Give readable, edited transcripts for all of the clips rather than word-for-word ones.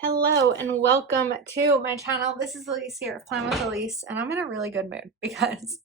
Hello and welcome to my channel. This is Elise here of Plan with Elise, and I'm in a really good mood because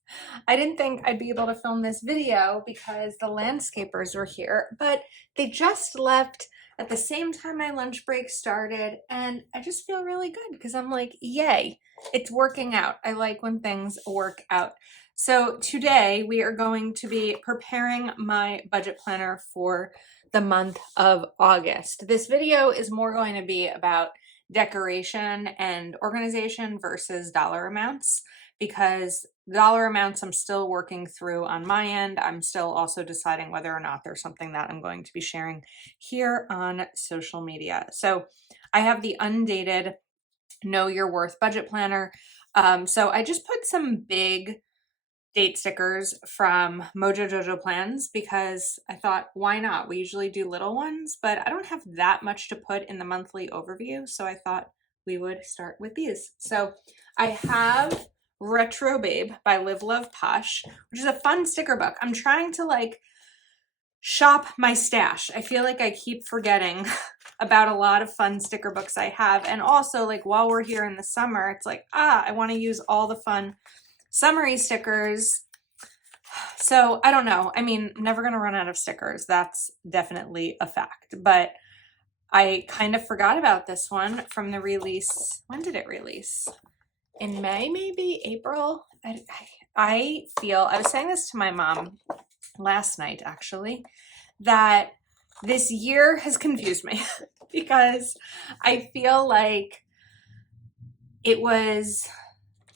I didn't think I'd be able to film this video because the landscapers were here, but they just left at the same time my lunch break started, and I just feel really good because I'm like, yay, it's working out. I like when things work out. So today we are going to be preparing my budget planner for the month of August. This video is more going to be about decoration and organization versus dollar amounts because dollar amounts I'm still working through on my end. I'm still also deciding whether or not there's something that I'm going to be sharing here on social media. So I have the undated Know Your Worth budget planner. So I just put some big date stickers from Mojo Jojo Plans because I thought, why not? We usually do little ones, but I don't have that much to put in the monthly overview, so I thought we would start with these. So I have Retro Babe by Live Love Posh, which is a fun sticker book. I'm trying to shop my stash. I feel like I keep forgetting about a lot of fun sticker books I have, and also while we're here in the summer, it's I want to use all the fun summery stickers. So I don't know. I mean, I'm never going to run out of stickers. That's definitely a fact. But I kind of forgot about this one from the release. When did it release? In May, maybe? April? I feel, I was saying this to my mom last night actually, that this year has confused me because I feel like it was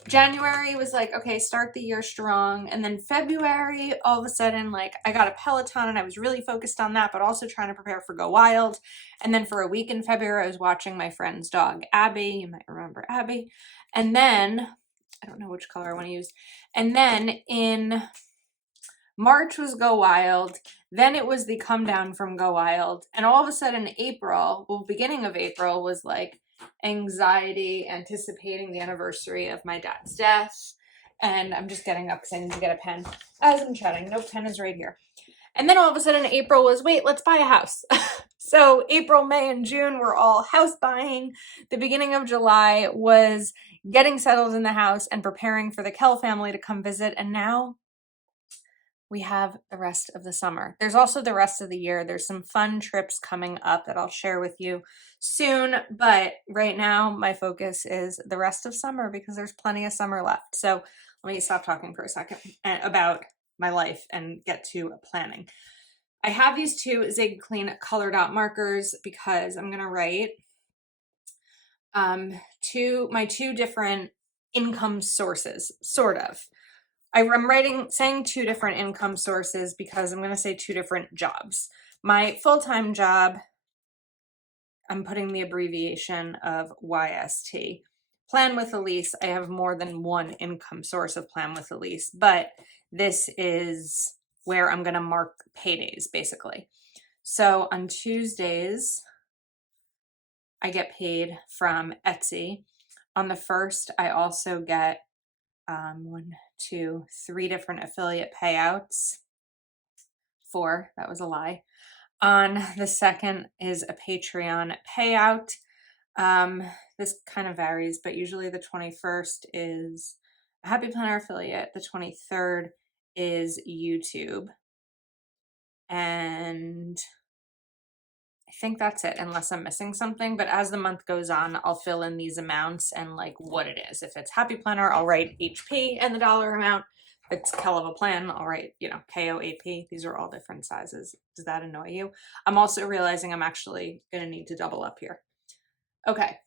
January was like, okay, start the year strong. And then February, all of a sudden, I got a Peloton and I was really focused on that, but also trying to prepare for Go Wild. And then for a week in February, I was watching my friend's dog, Abby. You might remember Abby. And then, I don't know which color I want to use. And then in March was Go Wild. Then it was the come down from Go Wild. And all of a sudden, April, well, beginning of April was anxiety, anticipating the anniversary of my dad's death. And I'm just getting up because I need to get a pen as I'm chatting. No, pen is right here. And then all of a sudden April was, wait, let's buy a house. So April, May, and June were all house buying. The beginning of July was getting settled in the house and preparing for the Kell family to come visit. And now we have the rest of the summer. There's also the rest of the year. There's some fun trips coming up that I'll share with you soon. But right now, my focus is the rest of summer because there's plenty of summer left. So let me stop talking for a second about my life and get to planning. I have these two Zig Clean color dot markers because I'm going to write my two different income sources, sort of. I'm saying two different income sources because I'm going to say two different jobs. My full-time job, I'm putting the abbreviation of YST. Plan with Elise, I have more than one income source of Plan with Elise, but this is where I'm going to mark paydays, basically. So on Tuesdays, I get paid from Etsy. On the 1st, I also get 3 different affiliate payouts. 4, that was a lie. On the 2nd is a Patreon payout. This kind of varies, but usually the 21st is a Happy Planner affiliate. The 23rd is YouTube. And I think that's it, unless I'm missing something. But as the month goes on, I'll fill in these amounts and what it is. If it's Happy Planner, I'll write HP and the dollar amount. If it's Kell of a Plan, I'll write, KOAP. These are all different sizes. Does that annoy you? I'm also realizing I'm actually going to need to double up here. Okay,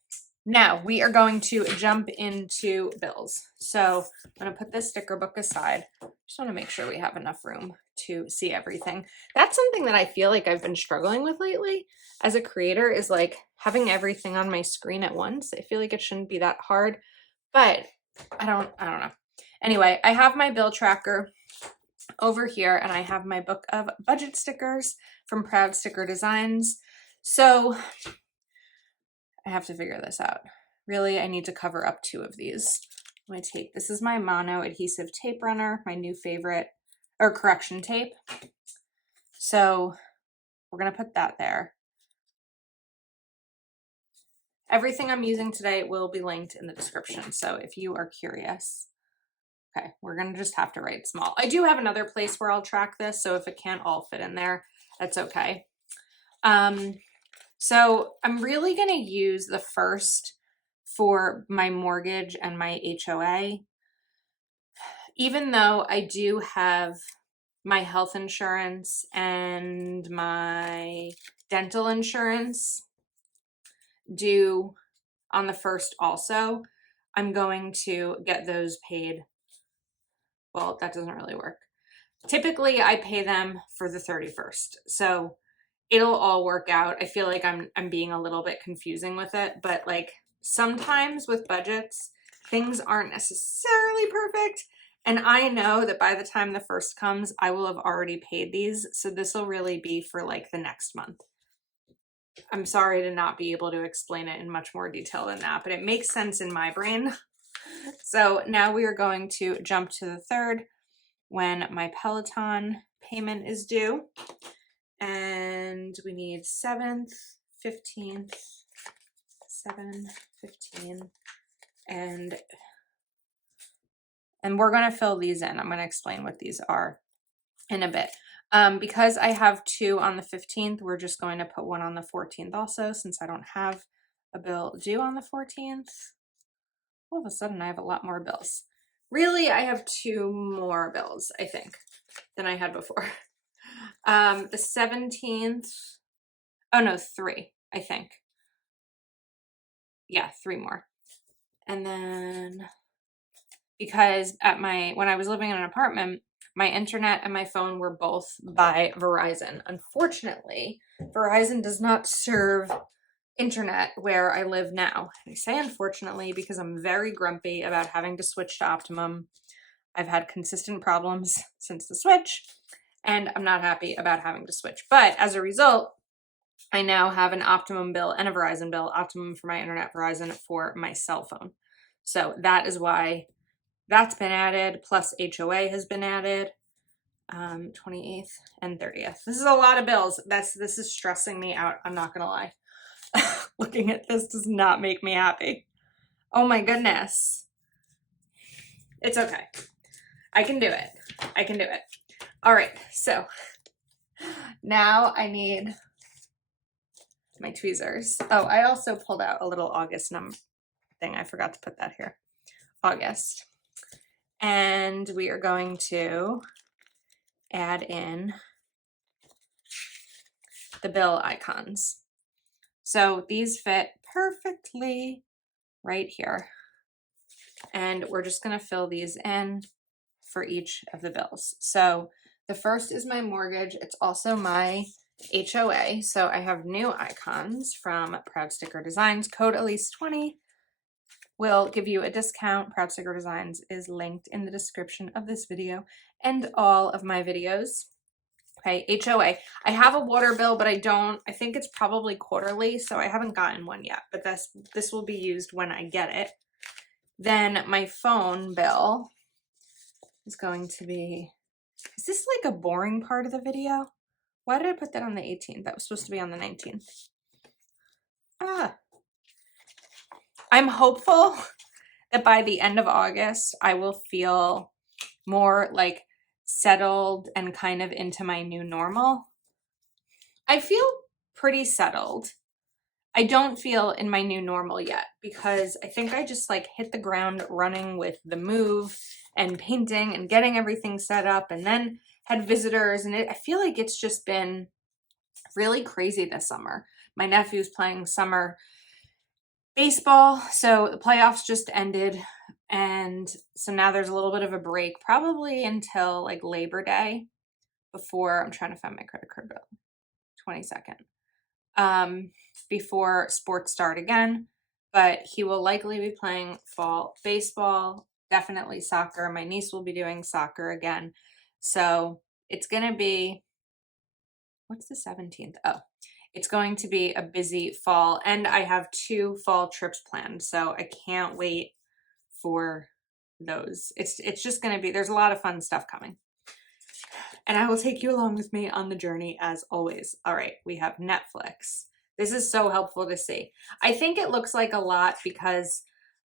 now we are going to jump into bills. So I'm going to put this sticker book aside. Just want to make sure we have enough room to see everything. That's something that I feel like I've been struggling with lately as a creator is having everything on my screen at once. I feel like it shouldn't be that hard, but I don't know. Anyway, I have my bill tracker over here and I have my book of budget stickers from Proud Sticker Designs. So I have to figure this out. Really, I need to cover up 2 of these. My tape. This is my Mono adhesive tape runner, my new favorite, or correction tape. So we're going to put that there. Everything I'm using today will be linked in the description. So if you are curious, okay, we're going to just have to write small. I do have another place where I'll track this. So if it can't all fit in there, that's okay. So I'm really going to use the first for my mortgage and my HOA. Even though I do have my health insurance and my dental insurance due on the 1st also, I'm going to get those paid. Well, that doesn't really work. Typically, I pay them for the 31st. So it'll all work out. I feel like I'm being a little bit confusing with it, but like sometimes with budgets, things aren't necessarily perfect. And I know that by the time the 1st comes, I will have already paid these. So this will really be for like the next month. I'm sorry to not be able to explain it in much more detail than that, but it makes sense in my brain. So now we are going to jump to the 3rd when my Peloton payment is due. And we need 7th, 15th, 7, 15, and we're going to fill these in. I'm going to explain what these are in a bit. Because I have 2 on the 15th, we're just going to put 1 on the 14th also, since I don't have a bill due on the 14th. All of a sudden, I have a lot more bills. Really, I have 2 more bills, I think, than I had before. The 17th, oh no, 3, I think. Yeah, 3 more. And then because when I was living in an apartment, my internet and my phone were both by Verizon. Unfortunately, Verizon does not serve internet where I live now. I say unfortunately because I'm very grumpy about having to switch to Optimum. I've had consistent problems since the switch, and I'm not happy about having to switch. But as a result, I now have an Optimum bill and a Verizon bill, Optimum for my internet, Verizon for my cell phone. So that is why that's been added, plus HOA has been added, 28th and 30th. This is a lot of bills. This is stressing me out. I'm not going to lie. Looking at this does not make me happy. Oh my goodness. It's okay. I can do it. I can do it. All right. So now I need my tweezers. Oh, I also pulled out a little August number thing. I forgot to put that here. August. And we are going to add in the bill icons. So these fit perfectly right here. And we're just going to fill these in for each of the bills. So the first is my mortgage. It's also my HOA. So I have new icons from Proud Sticker Designs. Code Elise20 will give you a discount. Proud Sticker Designs is linked in the description of this video and all of my videos. Okay, HOA. I have a water bill, but I think it's probably quarterly, so I haven't gotten one yet, but this will be used when I get it. Then my phone bill is going to be, is this like a boring part of the video? Why did I put that on the 18th? That was supposed to be on the 19th. I'm hopeful that by the end of August, I will feel more like settled and kind of into my new normal. I feel pretty settled. I don't feel in my new normal yet because I think I just like hit the ground running with the move and painting and getting everything set up, and then had visitors, and I feel like it's just been really crazy this summer. My nephew's playing summer baseball, so the playoffs just ended, and so now there's a little bit of a break, probably until like Labor Day, before I'm trying to find my credit card bill. 22nd. Before sports start again, but he will likely be playing fall baseball, definitely soccer. My niece will be doing soccer again. So it's going to be, what's the 17th? Oh, it's going to be a busy fall, and I have 2 fall trips planned. So I can't wait for those. It's just going to be, there's a lot of fun stuff coming. And I will take you along with me on the journey as always. All right, we have Netflix. This is so helpful to see. I think it looks like a lot because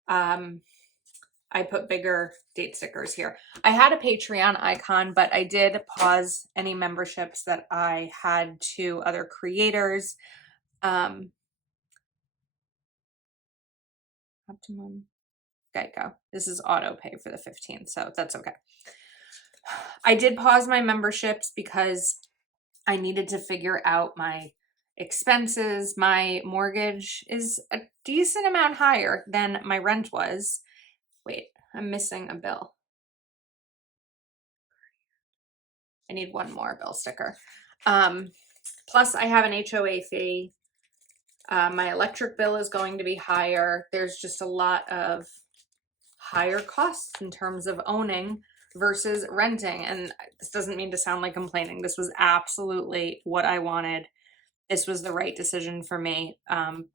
I put bigger date stickers here. I had a Patreon icon, but I did pause any memberships that I had to other creators. Optimum Geico. This is auto pay for the 15th, so that's okay. I did pause my memberships because I needed to figure out my expenses. My mortgage is a decent amount higher than my rent was. Wait, I'm missing a bill. I need one more bill sticker. Plus I have an HOA fee. My electric bill is going to be higher. There's just a lot of higher costs in terms of owning versus renting. And this doesn't mean to sound like complaining. This was absolutely what I wanted. This was the right decision for me.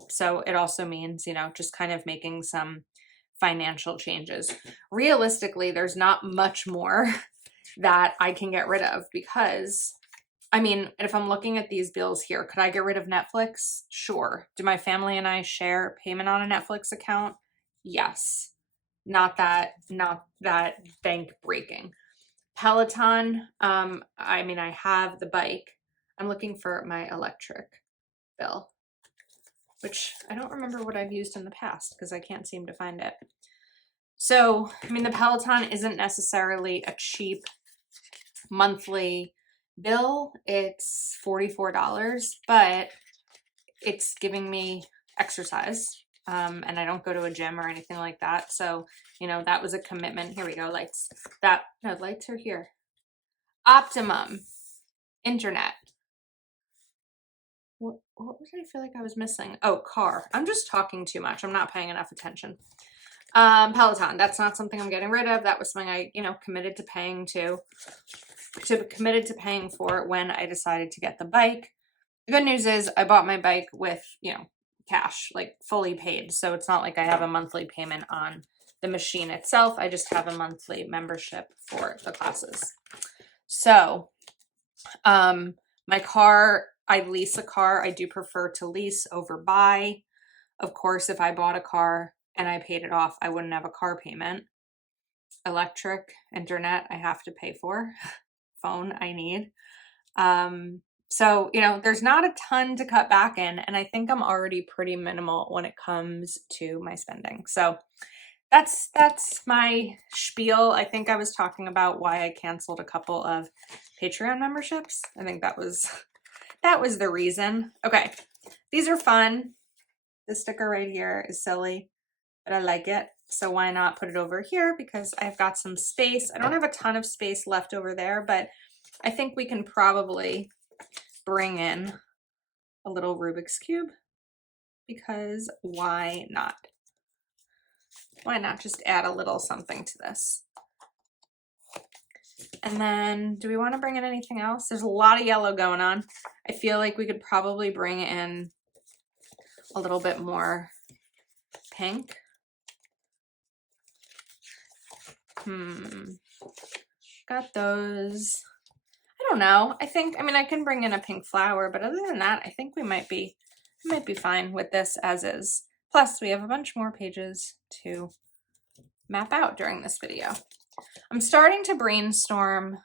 So it also means, you know, just kind of making some financial changes. Realistically, there's not much more that I can get rid of because, I mean, if I'm looking at these bills here, could I get rid of Netflix? Sure. Do my family and I share payment on a Netflix account? Yes. Not that bank breaking. Peloton, I mean, I have the bike. I'm looking for my electric bill, which I don't remember what I've used in the past because I can't seem to find it. So, I mean, the Peloton isn't necessarily a cheap monthly bill. It's $44, but it's giving me exercise. And I don't go to a gym or anything like that. So, you know, that was a commitment. Here we go. Lights. No, lights are here. Optimum internet. What did I feel like I was missing? Oh, car. I'm just talking too much. I'm not paying enough attention. Peloton. That's not something I'm getting rid of. That was something I, you know, committed to paying for when I decided to get the bike. The good news is I bought my bike with, you know, cash, like fully paid. So it's not like I have a monthly payment on the machine itself. I just have a monthly membership for the classes. So, my car, I lease a car. I do prefer to lease over buy. Of course, if I bought a car and I paid it off, I wouldn't have a car payment. Electric, internet, I have to pay for. Phone, I need. So, you know, there's not a ton to cut back in, and I think I'm already pretty minimal when it comes to my spending. So that's my spiel. I think I was talking about why I canceled a couple of Patreon memberships. I think that was the reason. Okay, these are fun. The sticker right here is silly, but I like it. So why not put it over here because I've got some space. I don't have a ton of space left over there, but I think we can probably bring in a little Rubik's Cube because why not? Why not just add a little something to this? And then do we want to bring in anything else? There's a lot of yellow going on. I feel like we could probably bring in a little bit more pink. Got those. I don't know. I mean, I can bring in a pink flower, but other than that, I think we might be fine with this as is. Plus, we have a bunch more pages to map out during this video. I'm starting to brainstorm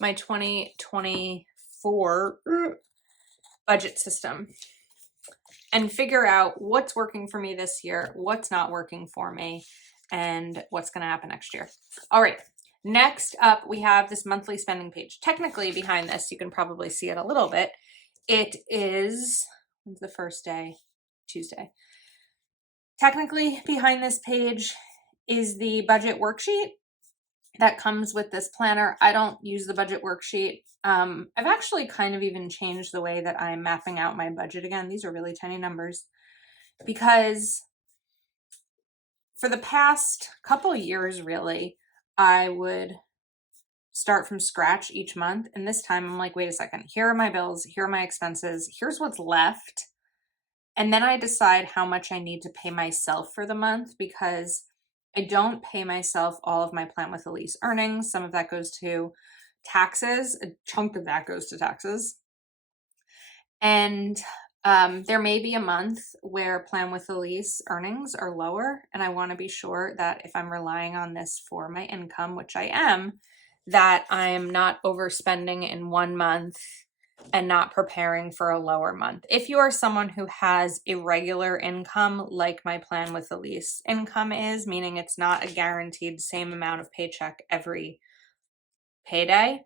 my 2024 budget system and figure out what's working for me this year, what's not working for me, and what's going to happen next year. All right. Next up, we have this monthly spending page. Technically, behind this, you can probably see it a little bit. It is, when's the first day? Tuesday. Technically, behind this page is the budget worksheet that comes with this planner. I don't use the budget worksheet. I've actually kind of even changed the way that I'm mapping out my budget again. These are really tiny numbers because for the past couple years, really, I would start from scratch each month. And this time I'm like, wait a second, here are my bills, here are my expenses, here's what's left. And then I decide how much I need to pay myself for the month because I don't pay myself all of my Plan with Elise earnings. Some of that goes to taxes. A chunk of that goes to taxes. And There may be a month where Plan with Elise earnings are lower, and I want to be sure that if I'm relying on this for my income, which I am, that I'm not overspending in one month and not preparing for a lower month. If you are someone who has irregular income, like my Plan with Elise income is, meaning it's not a guaranteed same amount of paycheck every payday,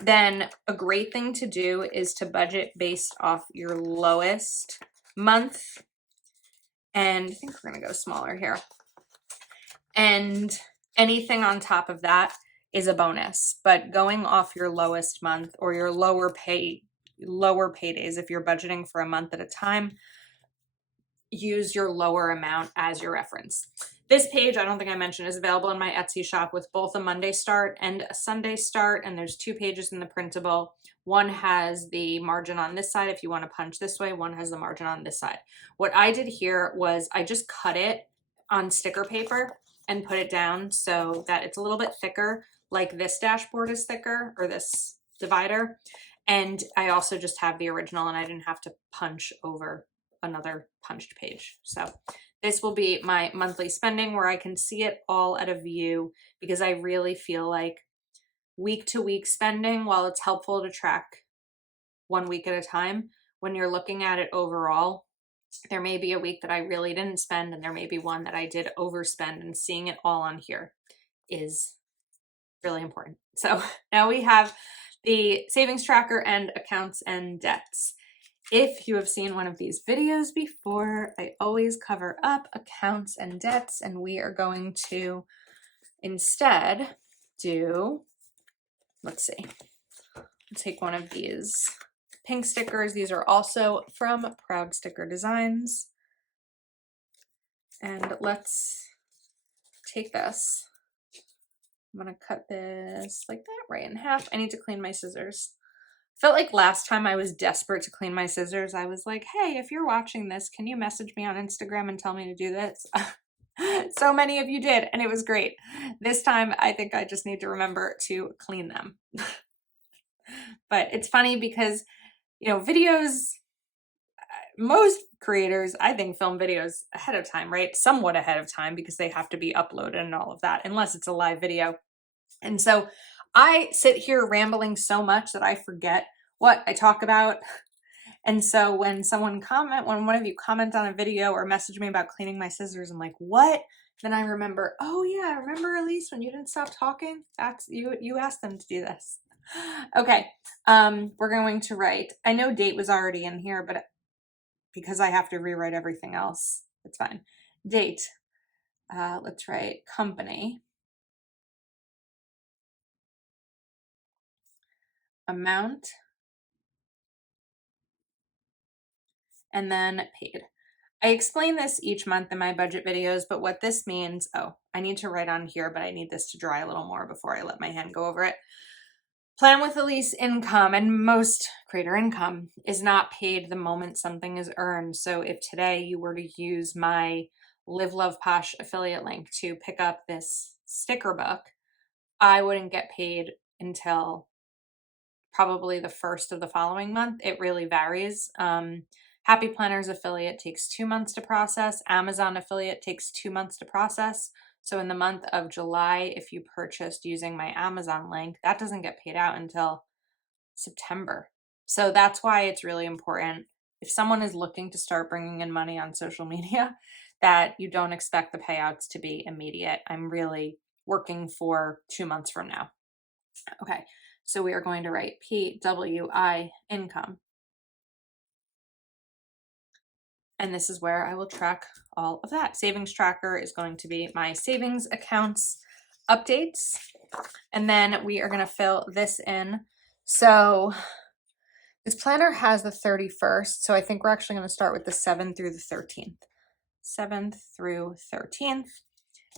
then a great thing to do is to budget based off your lowest month. And I think we're going to go smaller here. And anything on top of that is a bonus. But going off your lowest month or your lower paydays, if you're budgeting for a month at a time, use your lower amount as your reference. This page, I don't think I mentioned, is available in my Etsy shop with both a Monday start and a Sunday start. And there's 2 pages in the printable. One has the margin on this side if you want to punch this way. One has the margin on this side. What I did here was I just cut it on sticker paper and put it down so that it's a little bit thicker, like this dashboard is thicker, or this divider. And I also just have the original, and I didn't have to punch over another punched page. So this will be my monthly spending where I can see it all at a view, because I really feel like week to week spending, while it's helpful to track 1 week at a time, when you're looking at it overall, there may be a week that I really didn't spend, and there may be one that I did overspend, and seeing it all on here is really important. So now we have the savings tracker and accounts and debts. If you have seen one of these videos before, I always cover up accounts and debts, and we are going to instead do, let's see, I'll take one of these pink stickers. These are also from Proud Sticker Designs. And let's take this. I'm gonna cut this like that, right in half. I need to clean my scissors. Felt like last time I was desperate to clean my scissors. I was like, hey, if you're watching this, can you message me on Instagram and tell me to do this? So many of you did, and it was great. This time, I think I just need to remember to clean them. But it's funny because, you know, videos, most creators, I think, film videos ahead of time, right? Somewhat ahead of time, because they have to be uploaded and all of that, unless it's a live video. And so I sit here rambling so much that I forget what I talk about. And so when one of you comment on a video or message me about cleaning my scissors, I'm like, what? Then I remember, oh yeah, remember Elise when you didn't stop talking? That's you asked them to do this. Okay, we're going to write, I know date was already in here, but because I have to rewrite everything else, it's fine. Date, let's write company. Amount, and then paid. I explain this each month in my budget videos, but what this means, oh, I need to write on here, but I need this to dry a little more before I let my hand go over it. Plan with Elise income, and most creator income, is not paid the moment something is earned. So if today you were to use my Live Love Posh affiliate link to pick up this sticker book, I wouldn't get paid until probably the first of the following month. It really varies. Happy Planners affiliate takes 2 months to process. Amazon affiliate takes 2 months to process. So in the month of July, if you purchased using my Amazon link, that doesn't get paid out until September. So that's why it's really important, if someone is looking to start bringing in money on social media, that you don't expect the payouts to be immediate. I'm really working for 2 months from now. Okay, so we are going to write PWI income. And this is where I will track all of that. Savings tracker is going to be my savings accounts updates. And then we are going to fill this in. So this planner has the 31st. So I think we're actually going to start with the 7th through the 13th. 7th through 13th.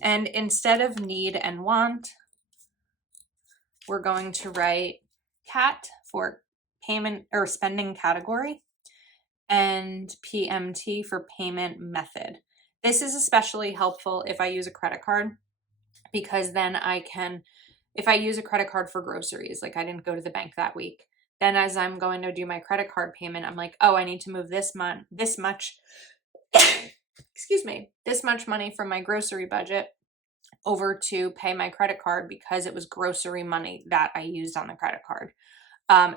And instead of need and want, we're going to write CAT for payment or spending category, and PMT for payment method. This is especially helpful if I use a credit card, because then I can, if I use a credit card for groceries, like I didn't go to the bank that week, Then as I'm going to do my credit card payment, I'm like, oh, I need to move this much, excuse me, this much money from my grocery budget over to pay my credit card because it was grocery money that I used on the credit card.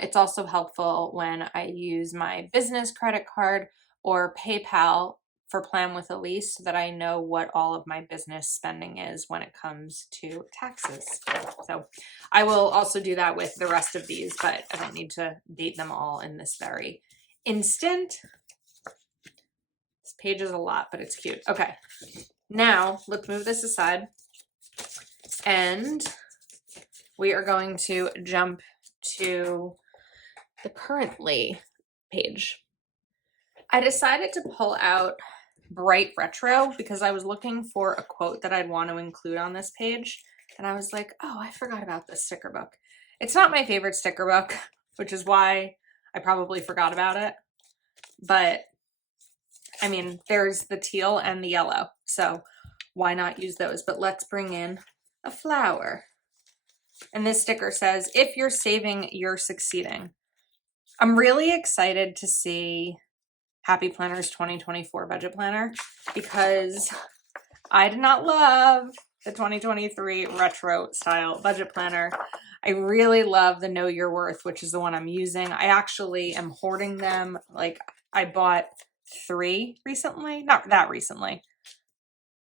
It's also helpful when I use my business credit card or PayPal for Plan with Elise so that I know what all of my business spending is when it comes to taxes. So I will also do that with the rest of these, but I don't need to date them all in this very instant. This page is a lot, but it's cute. Okay, now let's move this aside and we are going to jump to the currently page. I decided to pull out Bright Retro because I was looking for a quote that I'd want to include on this page. And I was like, oh, I forgot about this sticker book. It's not my favorite sticker book, which is why I probably forgot about it. But I mean, there's the teal and the yellow, so why not use those? But let's bring in a flower. And this sticker says, if you're saving, you're succeeding. I'm really excited to see Happy Planners 2024 budget planner because I did not love the 2023 retro style budget planner. I really love the Know Your Worth, which is the one I'm using. I actually am hoarding them. Like I bought 3 recently, not that recently.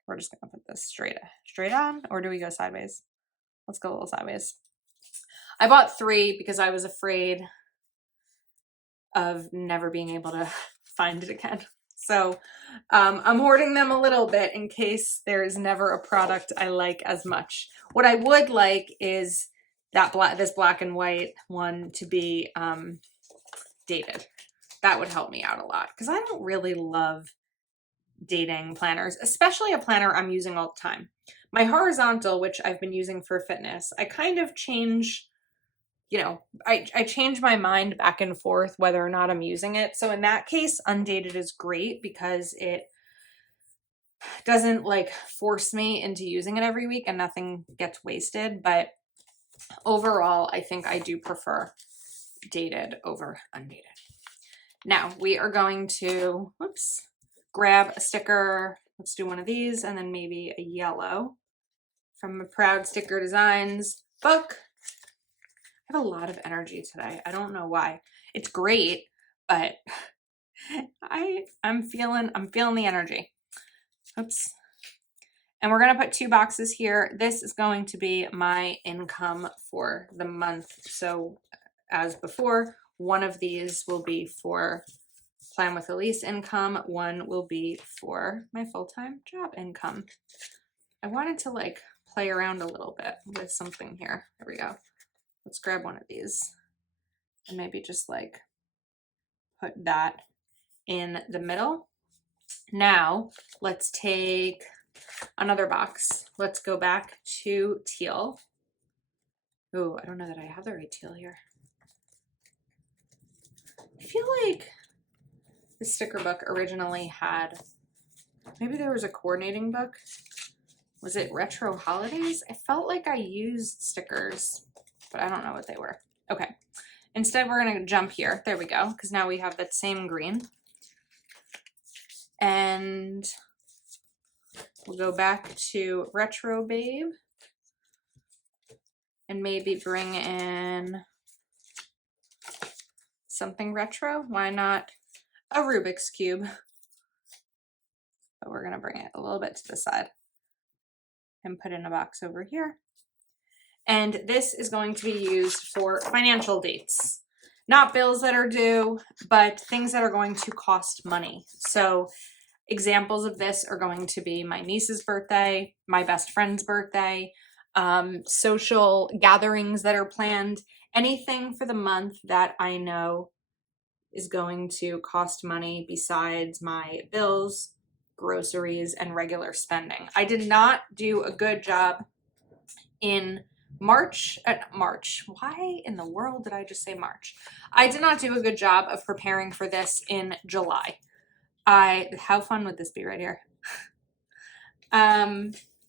We're just gonna put this straight on, or do we go sideways? Let's go a little sideways. I bought 3 because I was afraid of never being able to find it again. So I'm hoarding them a little bit in case there is never a product I like as much. What I would like is that this black and white one to be dated. That would help me out a lot because I don't really love dating planners, especially a planner I'm using all the time. My horizontal, which I've been using for fitness, I kind of change, you know, I change my mind back and forth whether or not I'm using it. So in that case, undated is great because it doesn't like force me into using it every week and nothing gets wasted. But overall, I think I do prefer dated over undated. Now we are going to, grab a sticker. Let's do one of these and then maybe a yellow from a Proud Sticker Designs book. I have a lot of energy today. I don't know why. It's great, but I'm feeling the energy. Oops. And we're going to put 2 boxes here. This is going to be my income for the month. So as before, one of these will be for Plan with Elise income. One will be for my full-time job income. I wanted to like play around a little bit with something here. There we go. Let's grab one of these and maybe just like put that in the middle. Now let's take another box. Let's go back to teal. Oh, I don't know that I have the right teal here. I feel like the sticker book originally had, maybe there was a coordinating book. Was it Retro Holidays? I felt like I used stickers, but I don't know what they were. Okay. Instead, we're going to jump here. There we go. Because now we have that same green. And we'll go back to Retro Babe. And maybe bring in something retro. Why not a Rubik's Cube? But we're going to bring it a little bit to the side and put in a box over here. And this is going to be used for financial dates. Not bills that are due, but things that are going to cost money. So examples of this are going to be my niece's birthday, my best friend's birthday, social gatherings that are planned, anything for the month that I know is going to cost money besides my bills, groceries, and regular spending. I did not do a good job in March. Why in the world did I just say March? I did not do a good job of preparing for this in July. How fun would this be right here?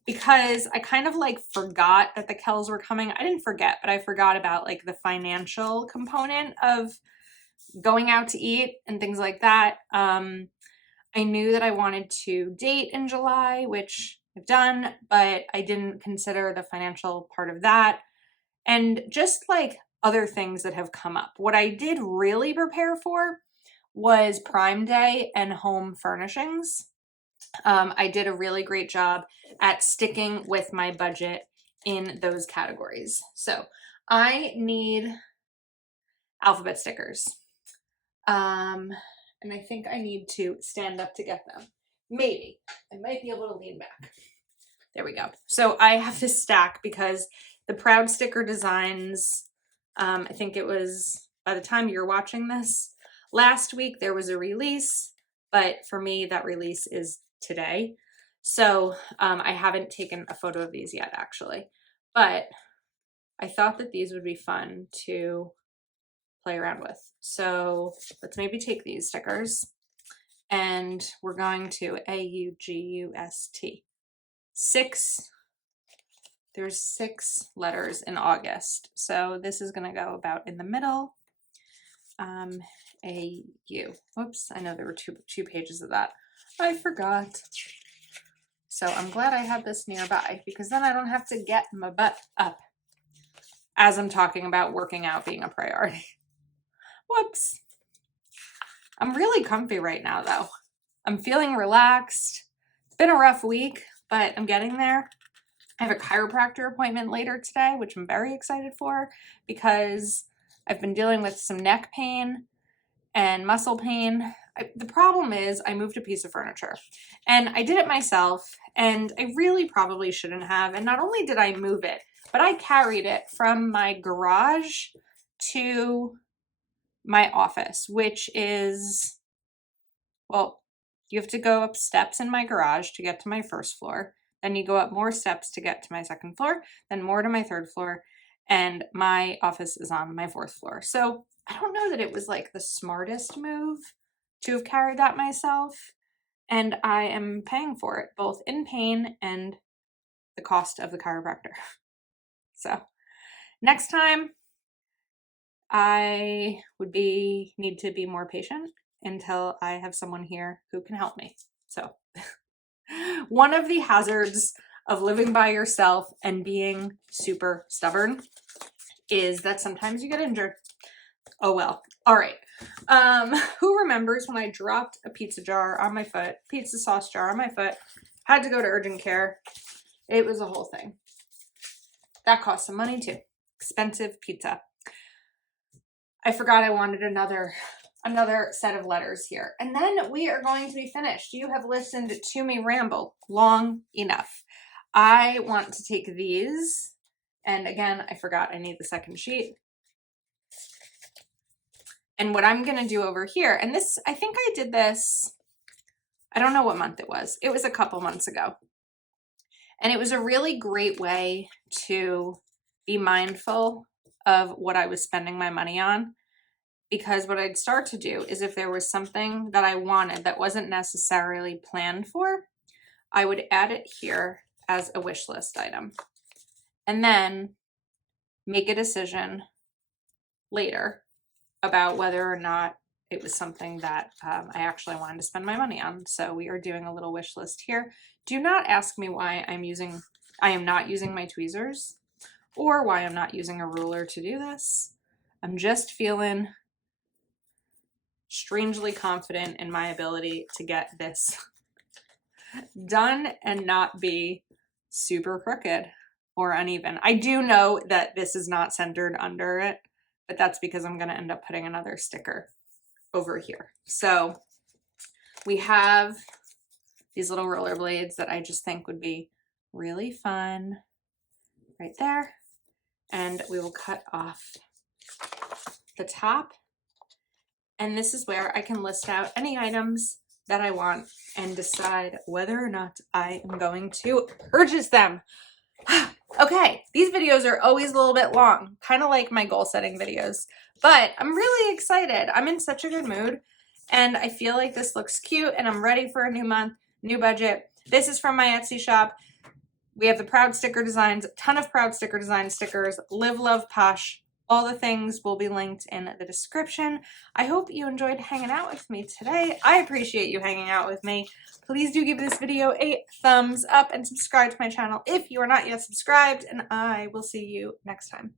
because I kind of like forgot that the Kells were coming. I didn't forget, but I forgot about like the financial component of going out to eat and things like that. I knew that I wanted to date in July, which I've done, but I didn't consider the financial part of that. And just like other things that have come up. What I did really prepare for was Prime Day and home furnishings. I did a really great job at sticking with my budget in those categories. So I need alphabet stickers. And I think I need to stand up to get them. Maybe. I might be able to lean back. There we go. So I have this stack because the Proud Sticker Designs, I think it was by the time you're watching this, last week there was a release, but for me that release is today. So I haven't taken a photo of these yet actually, but I thought that these would be fun to play around with. So let's maybe take these stickers and we're going to AUGUST. There's 6 letters in August. So this is going to go about in the middle. AU. Whoops, I know there were two pages of that. I forgot. So I'm glad I have this nearby because then I don't have to get my butt up as I'm talking about working out being a priority. Whoops. I'm really comfy right now though. I'm feeling relaxed. It's been a rough week, but I'm getting there. I have a chiropractor appointment later today, which I'm very excited for because I've been dealing with some neck pain and muscle pain. The problem is I moved a piece of furniture and I did it myself and I really probably shouldn't have. And not only did I move it, but I carried it from my garage to my office, which is, well, you have to go up steps in my garage to get to my first floor. Then you go up more steps to get to my second floor, then more to my third floor. And my office is on my 4th floor. So I don't know that it was like the smartest move to have carried that myself. And I am paying for it, both in pain and the cost of the chiropractor. So next time, I would need to be more patient until I have someone here who can help me. So one of the hazards of living by yourself and being super stubborn is that sometimes you get injured. Oh well. All right. Who remembers when I dropped a pizza jar on my foot, pizza sauce jar on my foot, had to go to urgent care. It was a whole thing. That cost some money too. Expensive pizza. I forgot I wanted another set of letters here. And then we are going to be finished. You have listened to me ramble long enough. I want to take these. And again, I forgot I need the second sheet. And what I'm going to do over here, and this, I think I did this, I don't know what month it was. It was a couple months ago. And it was a really great way to be mindful of what I was spending my money on. Because what I'd start to do is if there was something that I wanted that wasn't necessarily planned for, I would add it here as a wish list item. And then make a decision later about whether or not it was something that I actually wanted to spend my money on. So we are doing a little wish list here. Do not ask me why I am not using my tweezers or why I'm not using a ruler to do this. I'm just feeling strangely confident in my ability to get this done and not be super crooked or uneven. I do know that this is not centered under it, but that's because I'm going to end up putting another sticker over here. So we have these little roller blades that I just think would be really fun right there. And we will cut off the top. And this is where I can list out any items that I want and decide whether or not I am going to purchase them. Okay, these videos are always a little bit long, kind of like my goal setting videos, but I'm really excited. I'm in such a good mood and I feel like this looks cute and I'm ready for a new month, new budget. This is from my Etsy shop. We have the Proud sticker designs, a ton of Proud sticker design stickers, Live Love Posh. All the things will be linked in the description. I hope you enjoyed hanging out with me today. I appreciate you hanging out with me. Please do give this video a thumbs up and subscribe to my channel if you are not yet subscribed, and I will see you next time.